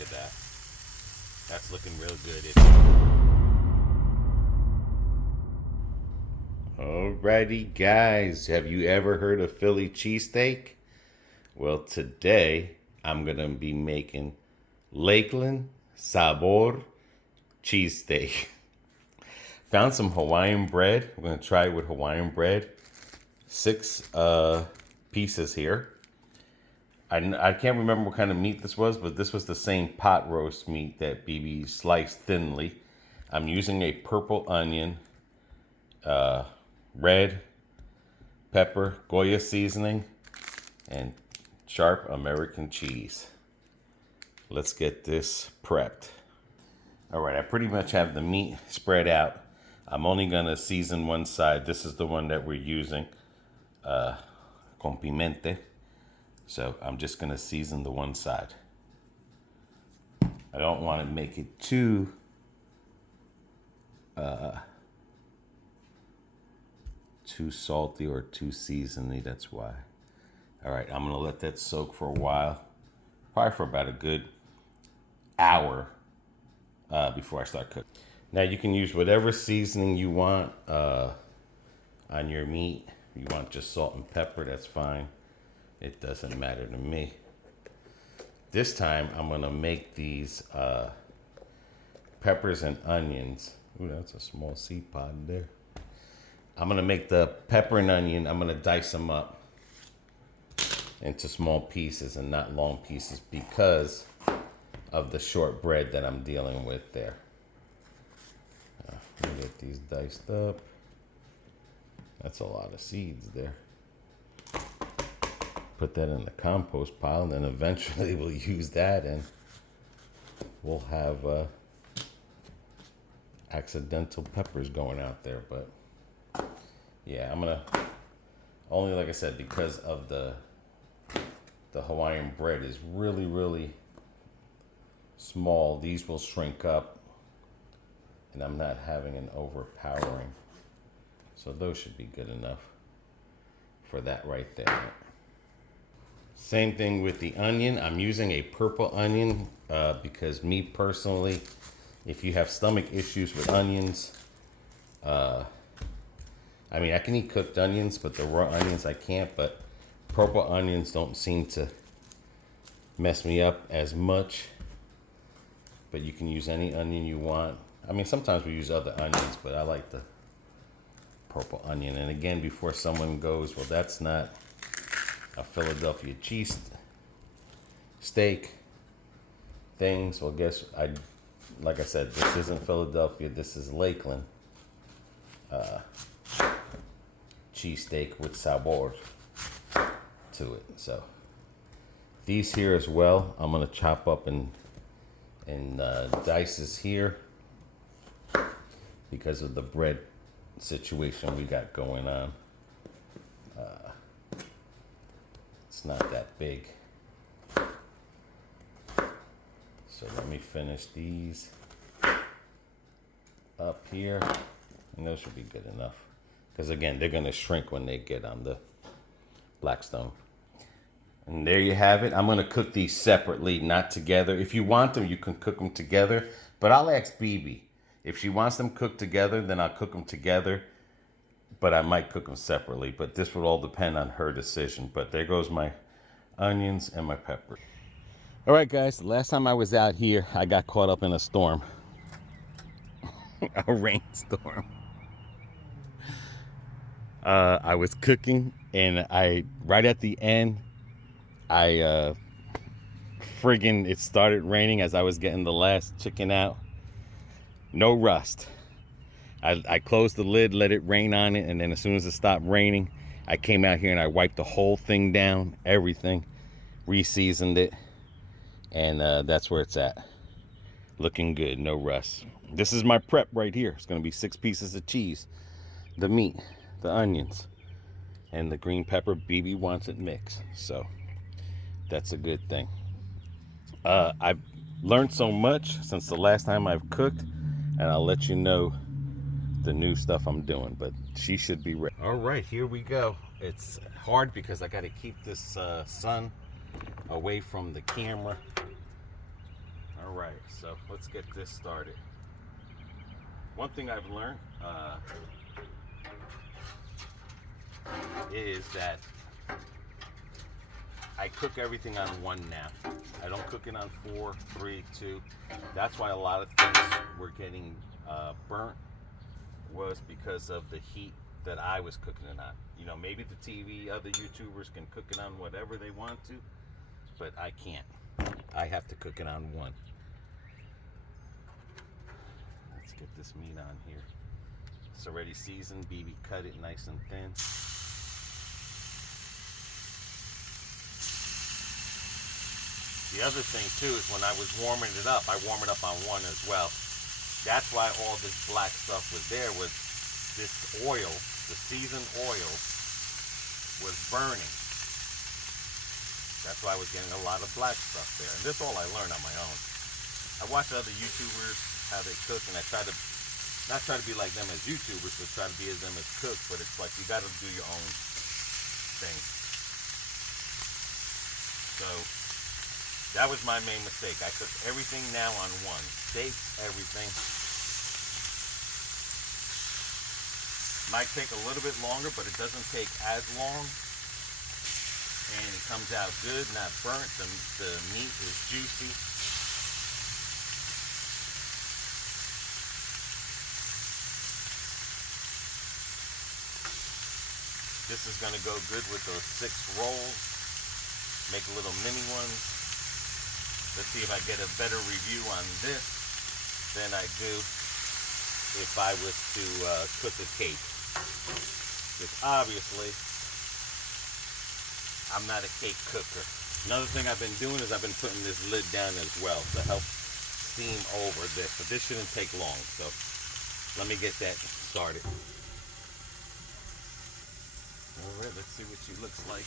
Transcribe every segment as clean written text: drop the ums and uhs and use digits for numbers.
Look at that. That's looking real good. Alrighty, guys. Have you ever heard of Philly cheesesteak? Well, today I'm going to be making Lakeland Sabor cheesesteak. Found some Hawaiian bread. We're going to try it with Hawaiian bread. 6 pieces here. I can't remember what kind of meat this was, but this was the same pot roast meat that BB sliced thinly. I'm using a purple onion, red pepper, Goya seasoning, and sharp American cheese. Let's get this prepped. All right, I pretty much have the meat spread out. I'm only gonna season one side. This is the one that we're using, con pimente. So I'm just gonna season the one side. I don't want to make it too salty or too seasony. That's why. All right, I'm gonna let that soak for a while, probably for about a good hour before I start cooking. Now you can use whatever seasoning you want on your meat. If you want just salt and pepper, that's fine. It doesn't matter to me. This time I'm gonna make these peppers and onions. Ooh, that's a small seed pod there. I'm gonna make the pepper and onion, I'm gonna dice them up into small pieces and not long pieces because of the short bread that I'm dealing with there. Let me get these diced up. That's a lot of seeds there. Put that in the compost pile, and then eventually we'll use that, and we'll have accidental peppers going out there. But yeah, I'm gonna only, like I said, because of the Hawaiian bread is really small. These will shrink up, and I'm not having an overpowering, so those should be good enough for that right there. Same thing with the onion. I'm using a purple onion because me personally, if you have stomach issues with onions, I mean, I can eat cooked onions, but the raw onions I can't. But purple onions don't seem to mess me up as much. But you can use any onion you want. I mean, sometimes we use other onions, but I like the purple onion. And again, before someone goes, well, that's not a Philadelphia cheese steak things. Well, like I said, this isn't Philadelphia. This is Lakeland cheesesteak with sabor to it. So these here as well, I'm gonna chop up in dices here because of the bread situation we got going on. It's not that big. So let me finish these up here, and those should be good enough. Because again, they're gonna shrink when they get on the Blackstone. And there you have it. I'm gonna cook these separately, not together. If you want them, you can cook them together. But I'll ask BB. If she wants them cooked together, then I'll cook them together. But I might cook them separately. But this would all depend on her decision. But there goes my onions and my pepper. All right, guys. The last time I was out here, I got caught up in a storm. A rainstorm. I was cooking, and right at the end, it started raining as I was getting the last chicken out. No rust. I closed the lid, let it rain on it, and then as soon as it stopped raining, I came out here and I wiped the whole thing down, everything, re-seasoned it, and that's where it's at. Looking good, no rust. This is my prep right here. It's gonna be 6 pieces of cheese, the meat, the onions, and the green pepper. BB wants it mixed, so that's a good thing. I've learned so much since the last time I've cooked, and I'll let you know the new stuff I'm doing, but she should be ready. All right, here we go. It's hard because I got to keep this sun away from the camera. All right, so let's get this started. One thing I've learned is that I cook everything on 1 now. I don't cook it on 4, 3, 2. That's why a lot of things were getting burnt, was because of the heat that I was cooking it on. You know, maybe the TV, other YouTubers can cook it on whatever they want to, but I can't. I have to cook it on 1. Let's get this meat on here. It's already seasoned. BB cut it nice and thin. The other thing too is when I was warming it up, I warm it up on 1 as well. That's why all this black stuff was there, was this oil, the seasoned oil, was burning. That's why I was getting a lot of black stuff there. And this is all I learned on my own. I watch other YouTubers, how they cook, and I try to, not try to be like them as YouTubers, but try to be as them as cooks, but it's like you gotta do your own thing. So, that was my main mistake. I cook everything now on 1. Steaks, everything. Might take a little bit longer, but it doesn't take as long. And it comes out good, not burnt. The meat is juicy. This is going to go good with those 6 rolls. Make little mini ones. Let's see if I get a better review on this than I do if I was to cook a cake. Because obviously, I'm not a cake cooker. Another thing I've been doing is I've been putting this lid down as well to help steam over this. But this shouldn't take long, so let me get that started. All right, let's see what she looks like.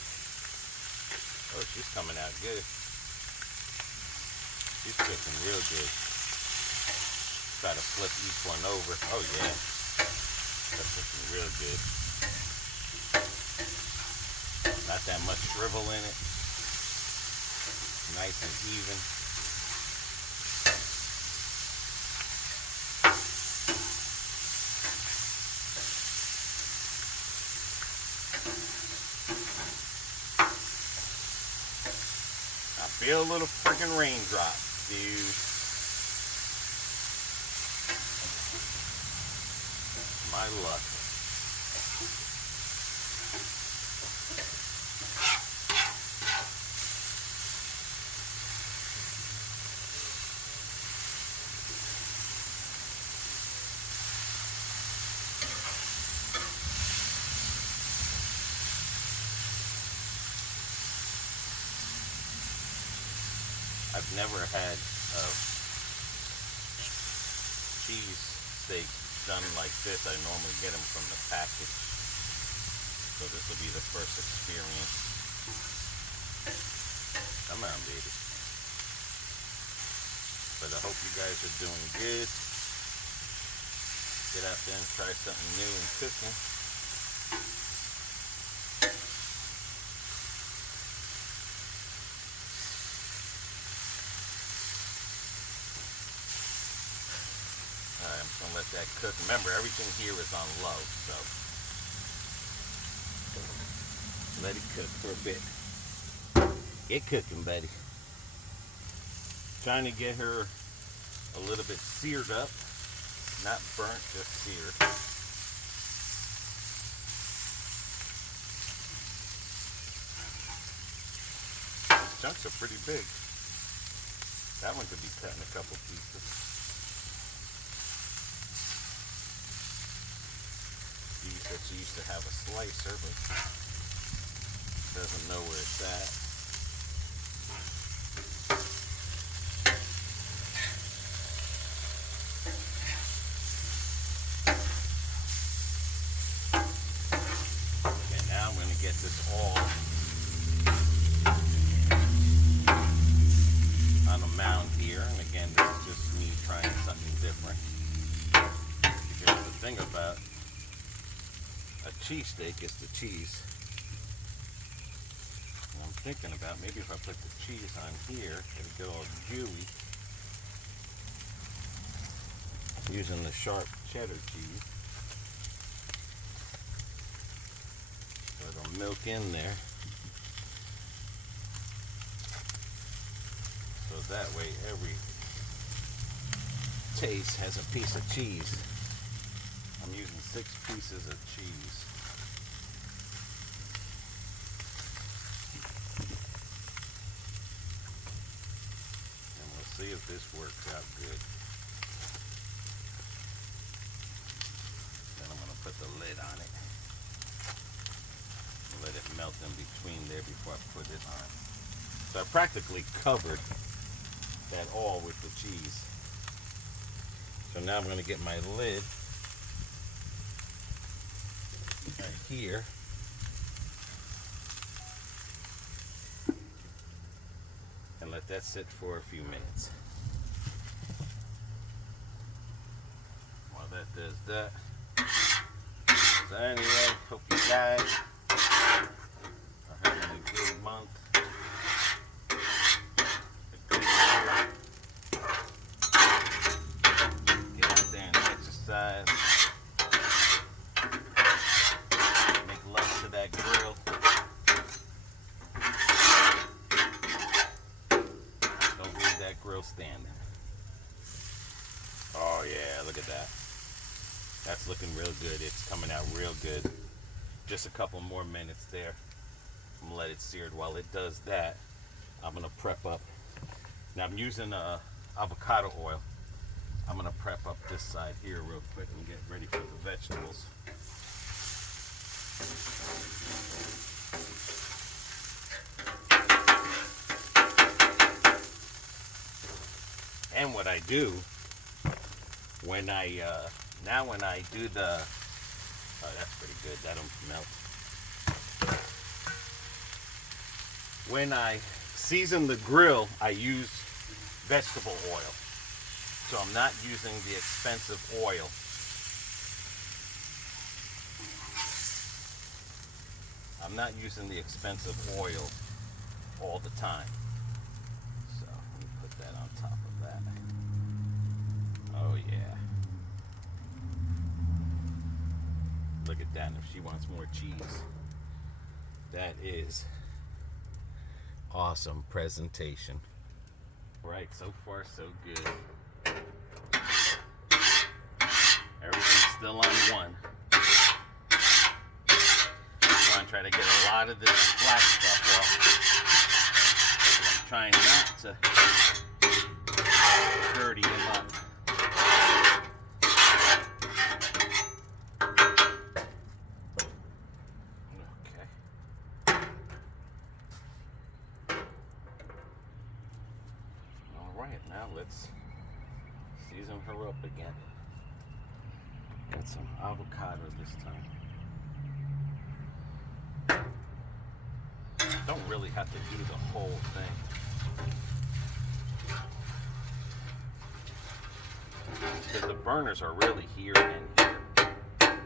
Oh, she's coming out good. She's cooking real good. Try to flip each one over. Oh yeah, that's cooking real good. Not that much shrivel in it. Nice and even. I feel a little freaking raindrop, dude. My luck. I've never had cheese steaks done like this. I normally get them from the package. So this will be the first experience. Come on, baby. But I hope you guys are doing good. Get out there and try something new in cooking. I'm just gonna let that cook. Remember, everything here is on low, so let it cook for a bit. Get cooking, buddy. Trying to get her a little bit seared up, not burnt, just seared. These chunks are pretty big. That one could be cut in a couple pieces. That she used to have a slicer, but doesn't know where it's at. Okay, now I'm going to get this all on a mound here. And again, this is just me trying something different. Because the thing about a cheesesteak is the cheese. And I'm thinking about maybe if I put the cheese on here, it'll get all gooey. using the sharp cheddar cheese. A little milk in there. So that way every taste has a piece of cheese. I'm using 6 pieces of cheese. And we'll see if this works out good. Then I'm going to put the lid on it. And let it melt in between there before I put it on. So I practically covered that all with the cheese. So now I'm going to get my lid right here. And let that sit for a few minutes. While that does that. So anyway, hope you guys are having a good month. Make love to that grill. Don't leave that grill standing. Oh yeah, look at that. That's looking real good. It's coming out real good. Just a couple more minutes there. I'm gonna let it sear. While it does that, I'm gonna prep up. Now I'm using avocado oil. I'm going to prep up this side here real quick and get ready for the vegetables. And what I do when I do the, oh, that's pretty good, that'll melt. When I season the grill, I use vegetable oil. So I'm not using the expensive oil. I'm not using the expensive oil all the time. So let me put that on top of that. Oh yeah. Look at that. If she wants more cheese. That is awesome presentation. Right, so far so good. Everything's still on 1. So I'm trying to get a lot of this black stuff off. So I'm trying not to dirty them up. Okay. Alright, now let's season her up again. Got some avocado this time. Don't really have to do the whole thing. Because the burners are really here and here.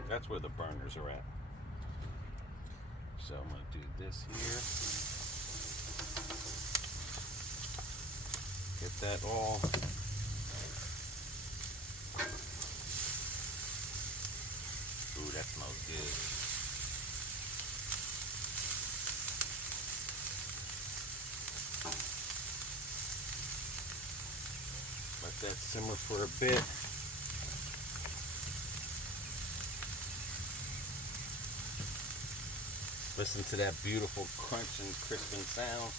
That's where the burners are at. So I'm going to do this here. Get that all. Ooh, that smells good. Let that simmer for a bit. Listen to that beautiful crunch and crisping sound.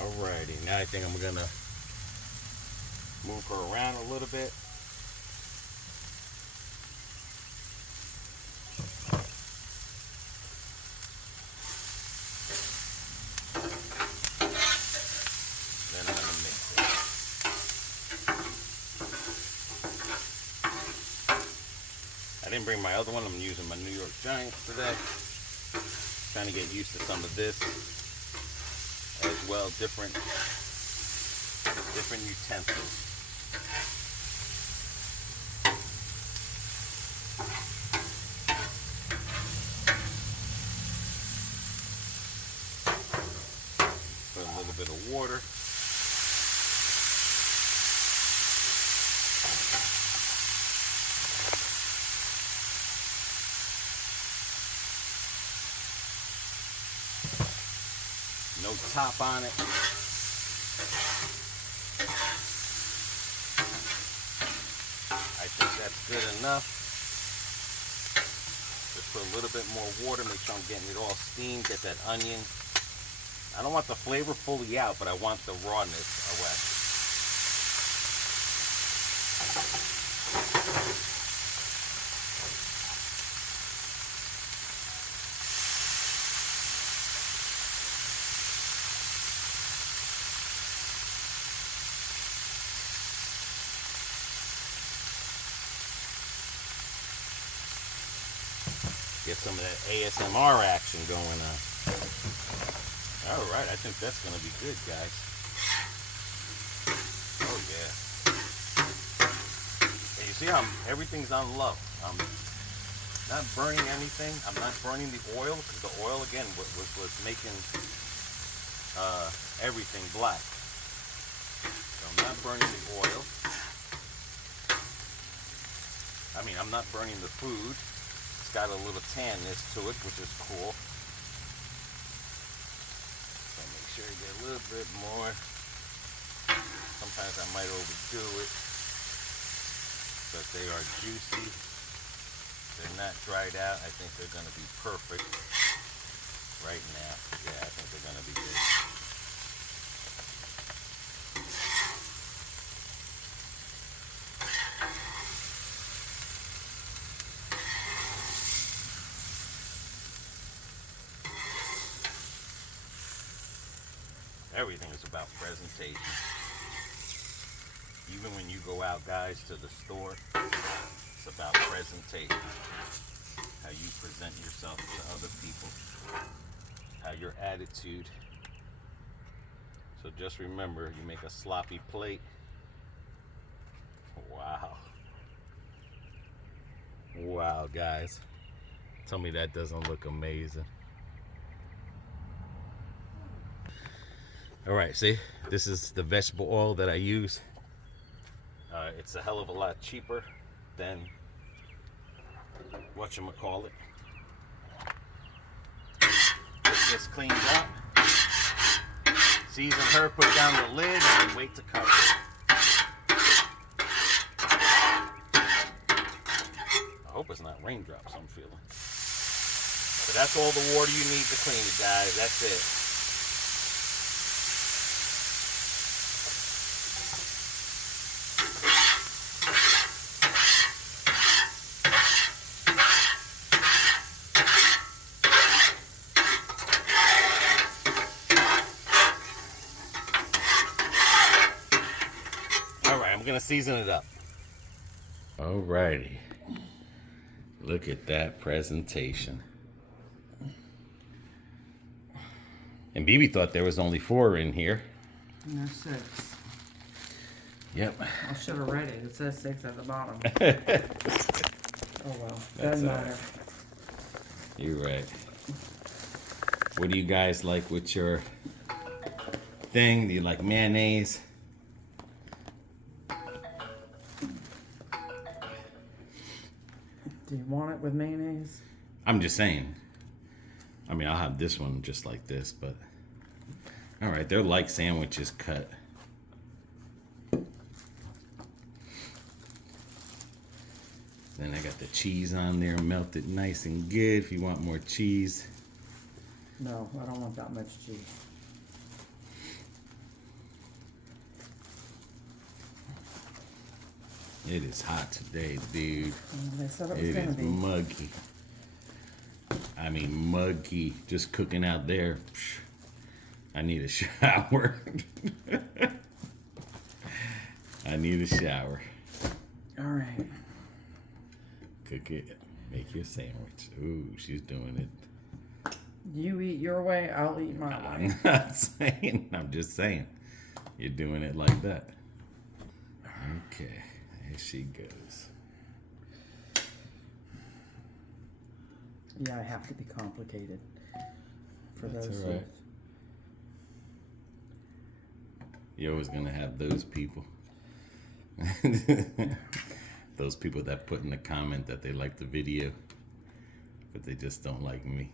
Alrighty, now I think I'm gonna move her around a little bit. Then I'm gonna mix it. I didn't bring my other one. I'm using my New York Giants today. Trying to get used to some of this as well, different different utensils. Put a little bit of water. No top on it. I think that's good enough. Just put a little bit more water, make sure I'm getting it all steamed, get that onion. I don't want the flavor fully out, but I want the rawness away. Get some of that ASMR action going on. All right, I think that's gonna be good, guys. Oh yeah. And you see, everything's on low. I'm not burning anything. I'm not burning the oil because the oil again was making everything black. So I'm not burning the oil. I mean, I'm not burning the food. It's got a little tanness to it, which is cool. So make sure you get a little bit more. Sometimes I might overdo it, but they are juicy. They're not dried out. I think they're going to be perfect right now. Yeah, I think they're going to be good. Everything is about presentation. Even when you go out, guys, to the store, it's about presentation. How you present yourself to other people. How your attitude. So just remember, you make a sloppy plate. Wow. Wow, guys. Tell me that doesn't look amazing. All right, see, this is the vegetable oil that I use. It's a hell of a lot cheaper than whatchamacallit. Get this cleaned up. Season her, put down the lid, and wait to cover it. I hope it's not raindrops I'm feeling. But that's all the water you need to clean it, guys. That's it. I'm gonna season it up. Alrighty. Look at that presentation. And BB thought there was only 4 in here. No, 6. Yep. I should have read it. It says 6 at the bottom. Oh well. That's Doesn't matter. You're right. What do you guys like with your thing? Do you like mayonnaise? Do you want it with mayonnaise? I'm just saying. I mean, I'll have this one just like this, but all right, they're like sandwiches cut. Then I got the cheese on there, melted nice and good if you want more cheese. No, I don't want that much cheese. It is hot today, dude. They said it was It going is to be. muggy. I mean, muggy. Just cooking out there. I need a shower. I need a shower. All right. Cook it. Make your sandwich. Ooh, she's doing it. You eat your way, I'll eat my way. I'm not saying. I'm just saying. You're doing it like that. Okay, there she goes. Yeah, I have to be complicated for That's those. all right. You're always gonna have those people. Those people that put in the comment that they like the video, but they just don't like me.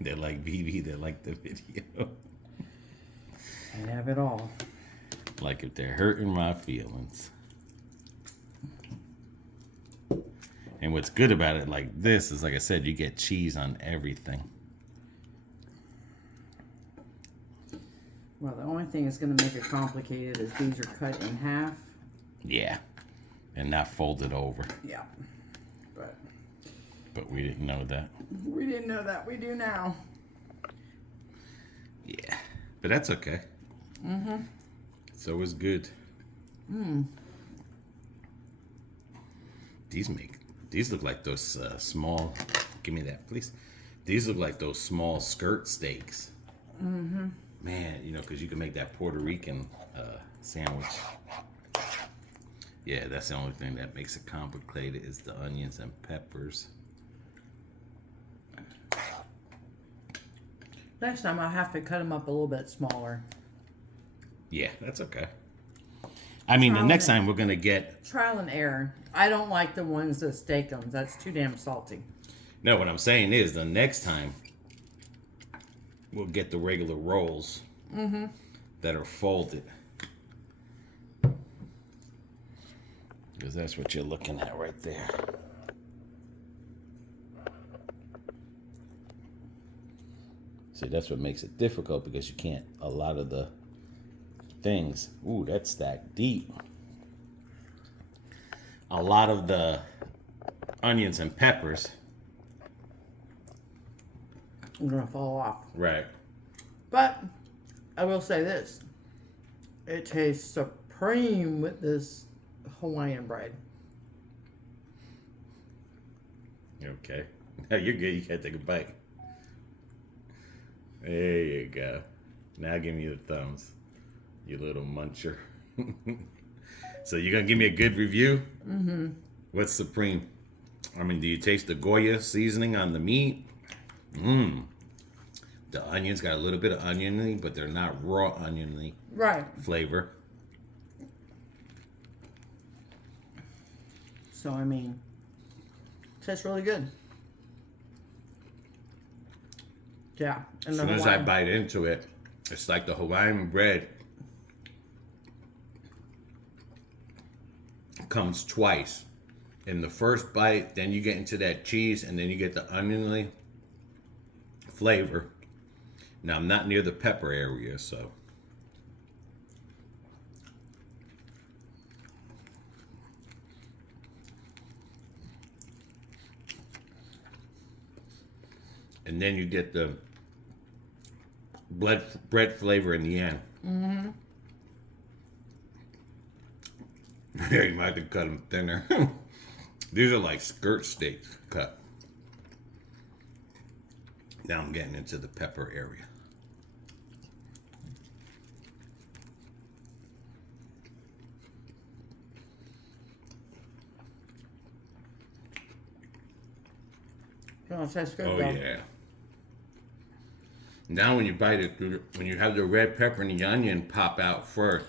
They're like BB, they like the video. I have it all. Like if they're hurting my feelings. And what's good about it like this is, like I said, you get cheese on everything. Well, the only thing that's going to make it complicated is these are cut in half. Yeah. And not folded over. Yeah. But we didn't know that. We didn't know that. We do now. Yeah. But that's okay. Mm-hmm. So it's good. These look like those small, give me that please. These look like those small skirt steaks. Mm-hmm. Man, you know, because you can make that Puerto Rican sandwich. Yeah, that's the only thing that makes it complicated is the onions and peppers. Next time I'll have to cut them up a little bit smaller. Yeah, that's okay. I mean, the next time we're going to get... Trial and error. I don't like the ones that steak them. That's too damn salty. No, what I'm saying is the next time we'll get the regular rolls that are folded. Because that's what you're looking at right there. See, that's what makes it difficult because you can't, a lot of the things, ooh, that's stacked deep. A lot of the onions and peppers. I'm going to fall off. Right. But I will say this. It tastes supreme with this Hawaiian bread. Okay. Now you're good. You can't take a bite. There you go. Now give me the thumbs, you little muncher. So you're going to give me a good review? Mm-hmm. What's supreme? I mean, do you taste the Goya seasoning on the meat? Mmm. The onions got a little bit of oniony, but they're not raw oniony flavor. So, I mean, tastes really good. Yeah. And As soon as I bite into it, it's like the Hawaiian bread comes twice. In the first bite, then you get into that cheese, and then you get the oniony flavor. Now, I'm not near the pepper area, so. And then you get the bread flavor in the end. Mm-hmm. Yeah, you might have to cut them thinner. These are like skirt steaks cut. Now I'm getting into the pepper area. Oh, it tastes good, Oh, though. yeah. Now when you bite it, when you have the red pepper and the onion pop out first,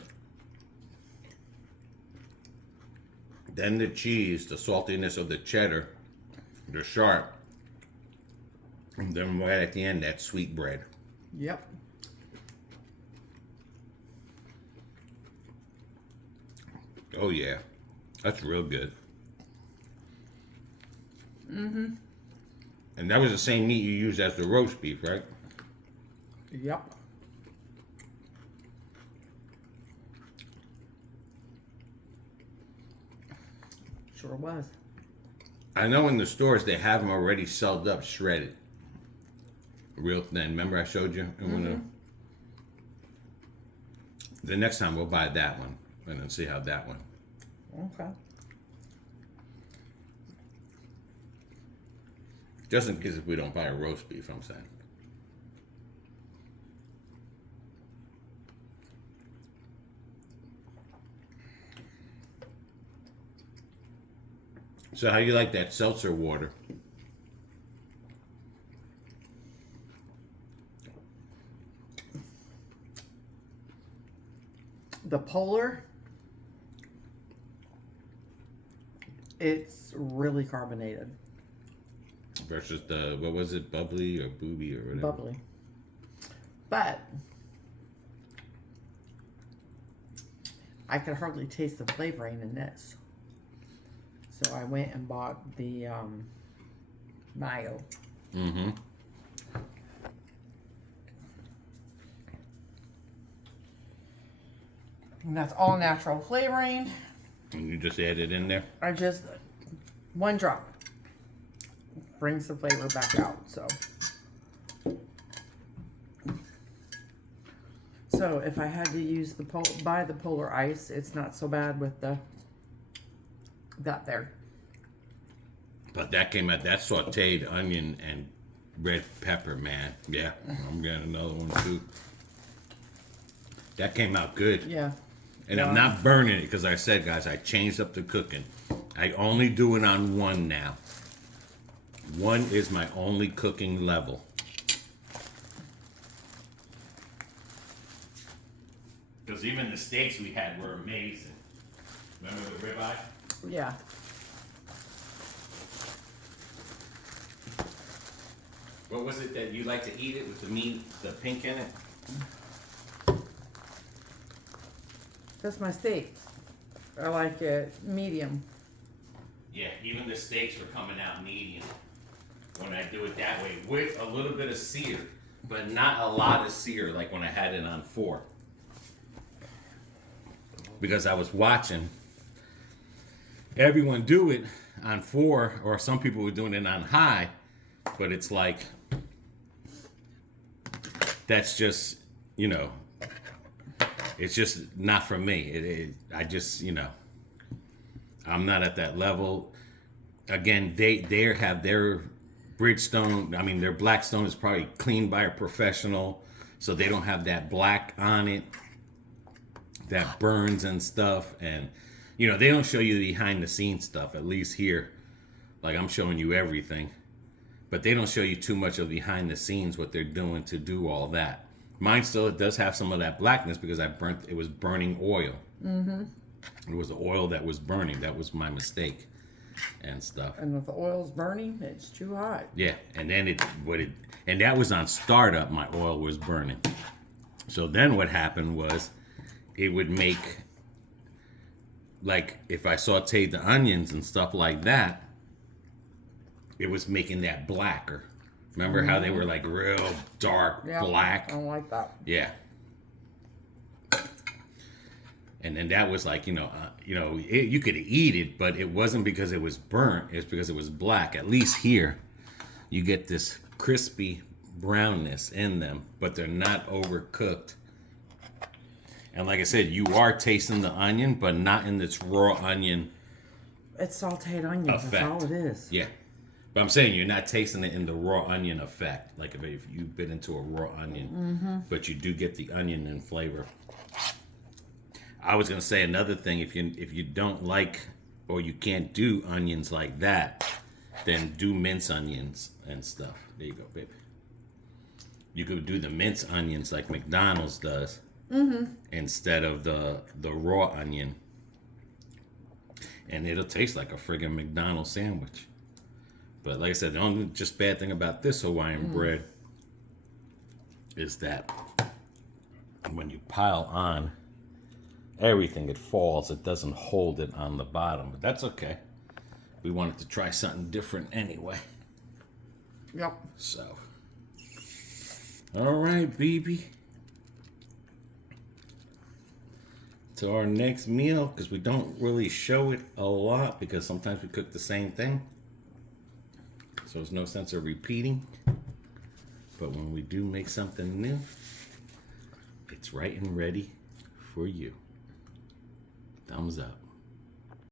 then the cheese, the saltiness of the cheddar, the sharp, and then right at the end, that sweet bread. Yep. Oh, yeah. That's real good. Mm-hmm. And that was the same meat you used as the roast beef, right? Yep. Sure was. I know in the stores they have them already sold up, shredded. Real thin. Remember I showed you? The next time we'll buy that one and then see how that one. Okay. Just in case if we don't buy a roast beef, I'm saying. So how you like that seltzer water? The Polar, it's really carbonated. Versus the, what was it, bubbly or booby or whatever? Bubbly. But I could hardly taste the flavoring in this. So I went and bought the mayo. Mm-hmm. And that's all natural flavoring. And you just add it in there? I just, one drop brings the flavor back out, so. So if I had to use buy the Polar Ice, it's not so bad with that there. But that came out, that sauteed onion and red pepper, man. Yeah, I'm getting another one too. That came out good. Yeah. And I'm not burning it because I said, guys, I changed up the cooking. I only do it on one now. One is my only cooking level. Because even the steaks we had were amazing. Remember the ribeye? Yeah. What was it that you like to eat it with the meat, the pink in it? That's my steak. I like it medium. Yeah, even the steaks were coming out medium when I do it that way, with a little bit of sear, but not a lot of sear like when I had it on 4. Because I was watching everyone do it on 4, or some people were doing it on high, but it's like, that's just, you know, it's just not for me. I just, you know, I'm not at that level. Again, they have their Bridgestone, I mean, their Blackstone is probably cleaned by a professional, so they don't have that black on it that burns and stuff. And, you know, they don't show you the behind the scenes stuff, at least here. Like, I'm showing you everything. But they don't show you too much of behind the scenes, what they're doing to do all that. Mine still, it does have some of that blackness because it was burning oil. Mm-hmm. It was the oil that was burning. That was my mistake and stuff. And if the oil's burning, it's too hot. Yeah, and then and that was on startup, my oil was burning. So then what happened was, it would make, like, if I sauteed the onions and stuff like that, it was making that blacker. Remember how they were like real dark black? I don't like that. Yeah. And then that was like, you could eat it, but it wasn't because it was burnt. It's because it was black. At least here, you get this crispy brownness in them, but they're not overcooked. And like I said, you are tasting the onion, but not in this raw onion. It's sauteed onions. Effect. That's all it is. Yeah. But I'm saying you're not tasting it in the raw onion effect. Like if you bit into a raw onion, but you do get the onion in flavor. I was gonna say another thing. If you don't like or you can't do onions like that, then do mince onions and stuff. There you go, baby. You could do the mince onions like McDonald's does, instead of the raw onion, and it'll taste like a friggin' McDonald's sandwich. But like I said, the only just bad thing about this Hawaiian bread is that when you pile on everything, it falls. It doesn't hold it on the bottom, but that's okay. We wanted to try something different anyway. Yep. So, all right, baby. To our next meal, because we don't really show it a lot because sometimes we cook the same thing. So there's no sense of repeating. But when we do make something new, it's right and ready for you. Thumbs up.